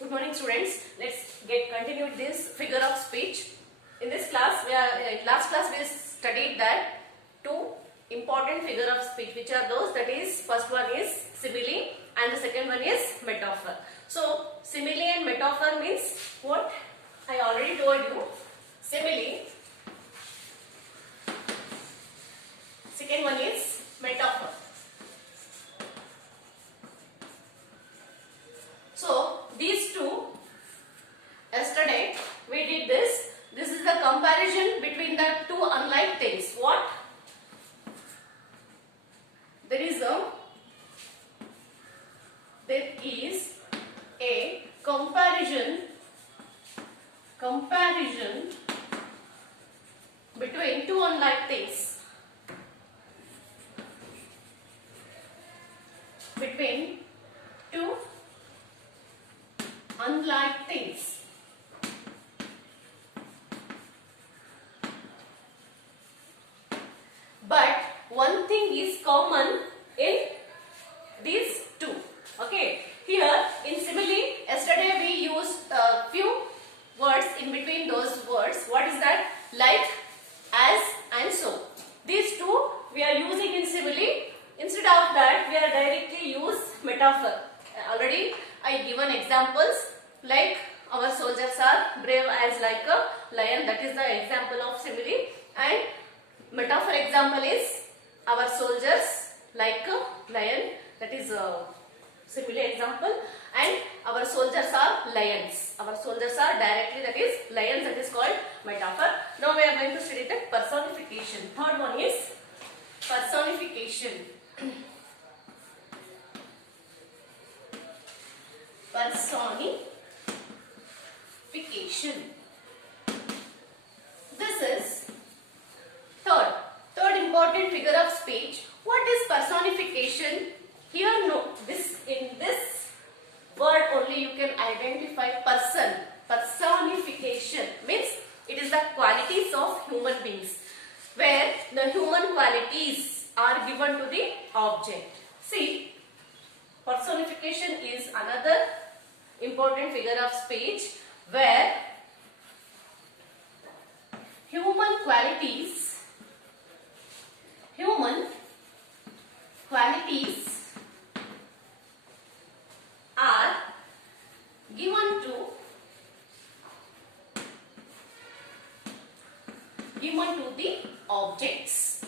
Good morning, students. Let's get continued this figure of speech. In this class, last class we studied that two important figure of speech. Which are those? That is, first one is simile and the second one is metaphor. So simile and metaphor means what? I already told you. Simile. Second one is metaphor. So these two, yesterday we did this. This is the comparison between the two unlike things. What? There is a comparison between two unlike things. Between two unlike things. But one thing is common in these two. Okay. Here in simile, yesterday we used a few words in between those words. What is that? Like, as and so. These two we are using in simile. Instead of that, we are directly use metaphor. Already I given examples like our soldiers are brave as like a lion. That is the example of simile. And metaphor example is our soldiers like a lion. That is a simile example. And our soldiers are lions. Our soldiers are directly, that is lions. That is called metaphor. Now we are going to study the personification. Third one is personification. Personification. This is third important figure of speech. What is personification? Here, no, in this word only you can identify person. Personification means it is the qualities of human beings, where the human qualities are given to the object. See, personification is another important figure of speech where human qualities are given to the objects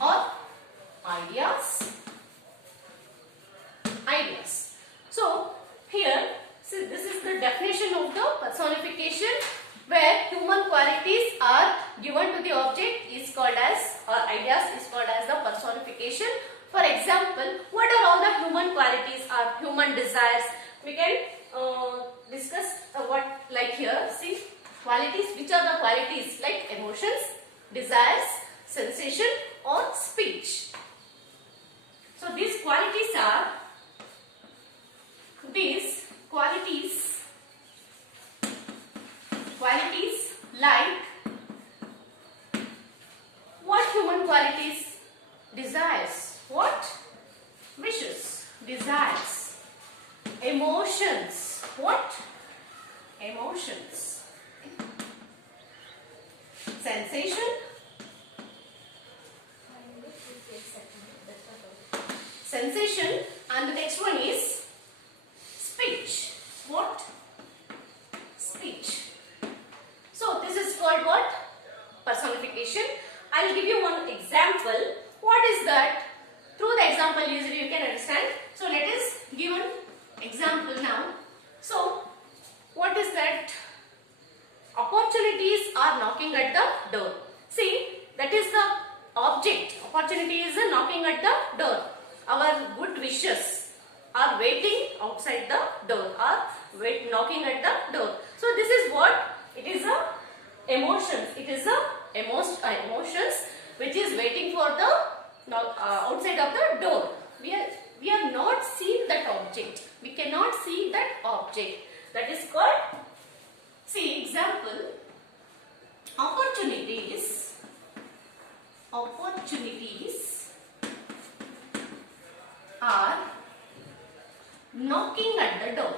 or ideas. So here, see, this is the definition of the personification, where human qualities are given to the object is called as, or ideas is called as the personification. For example, what are all the human qualities or human desires? We can discuss what, like here, see, qualities. Which are the qualities? Like emotions, desires, sensation or speech. So these qualities are, like what human qualities? Desires. What? Wishes. Desires. Emotions. What? Emotions. Sensation. And the next one is speech. What? Speech. So this is called what? Personification. I will give you one example. What is that? Through the example usually you can understand. So let us give an example now. So what is that? Opportunities are knocking at the door. See, that is the object. Opportunity is knocking at the door. Our good wishes are waiting outside the door, or knocking at the door. So this is what? It is a emotions. It is a emotions which is waiting for the outside of the door. We are not seeing that object. We cannot see that object. That is called. See example. Opportunities are knocking at the door.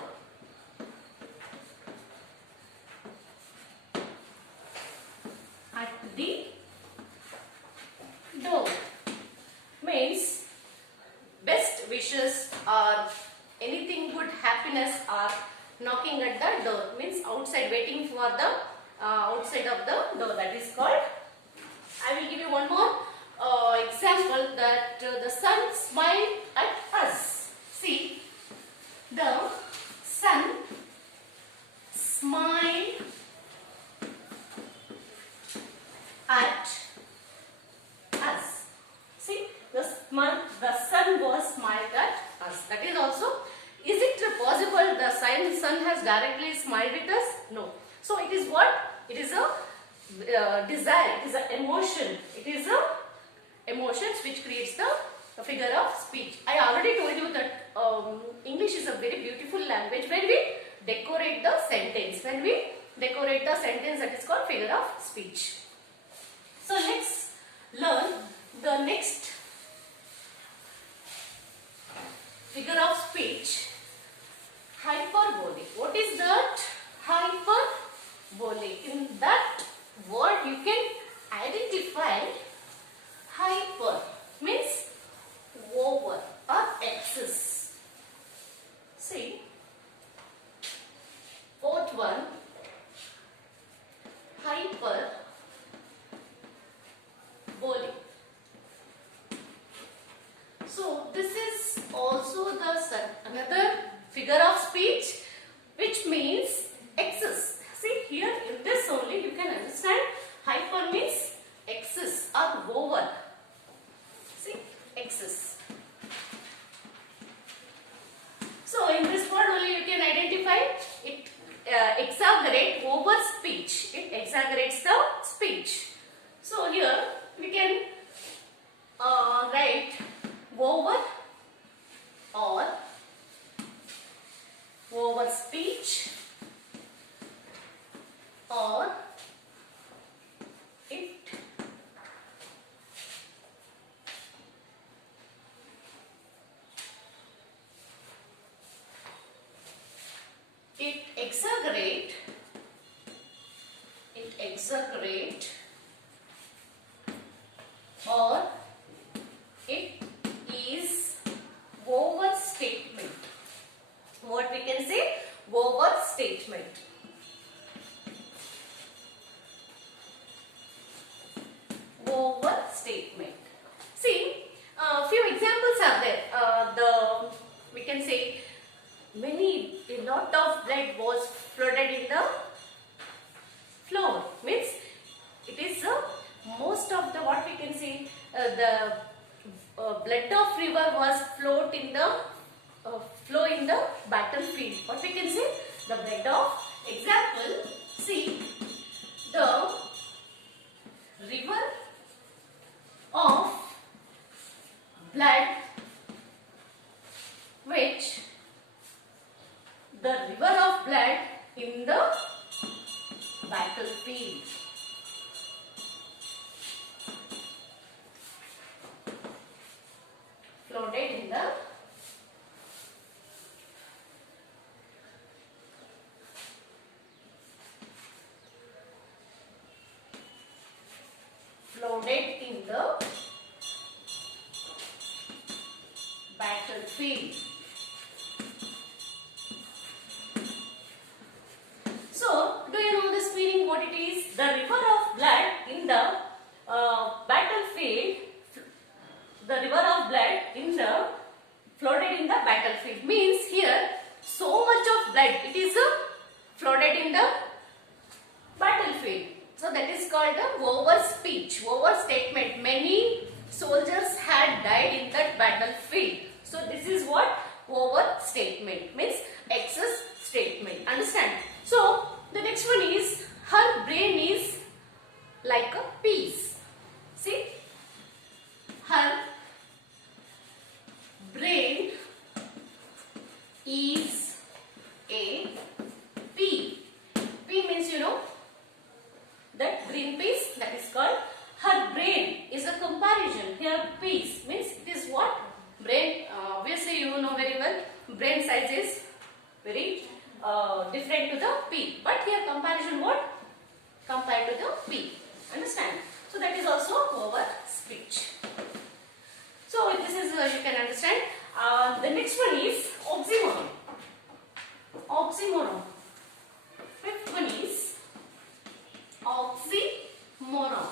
At the door means best wishes or anything good happiness are knocking at the door, means outside, waiting for the outside of the door. That is called. I will give you one more example, that the sun smiled at us. See, the sun smiled at us. See, the sun was smiled at us. That is also, is it possible the sun has directly smiled at us? No. So it is what? It is a desire, it is an emotion. It is a emotions which creates the figure of speech. I already told you that English is a very beautiful language. When we decorate the sentence, that is called figure of speech. So let's learn the next figure of speech, hyperbole. What is that? Hyperbole. In that word you can identify hyper means over or excess. See, fourth one, hyperbole. So this is also another figure of speech which means excess. See, here in this only you can understand hyper means excess or over. See, excess. So in this word only you can identify it. Exaggerate over speech. It exaggerates the speech. So here we can write over or over speech, or it exaggerate or it is overstatement. What we can say? Overstatement. Overstatement. See, a few examples are there. We can say a lot of blood was flooded in the floor. Means it is most of the, what we can say, the blood of river was flow in the battlefield. What we can say? The blood of, example, see, the river of blood which the river of blood in the battlefield. Floated in the battlefield. So, do you know this meaning what it is? The river of blood in the battlefield, the river of blood in the flooded in the battlefield means here so much of blood, it is flooded in the battlefield. So that is called the over speech, over statement. Many soldiers had died in that battlefield. So this is what over statement means, excess statement. Understand? So the next one is, her brain is like a piece. See, her brain is a pea. Pea means, you know, that green piece, that is called her brain. Is a comparison. Here piece means it is what? Brain, obviously you know very well, brain size is very different to the P. But here comparison what? Compared to the P. Understand? So that is also our speech. So this is you can understand. The next one is oxymoron. Oxymoron. Fifth one is oxymoron.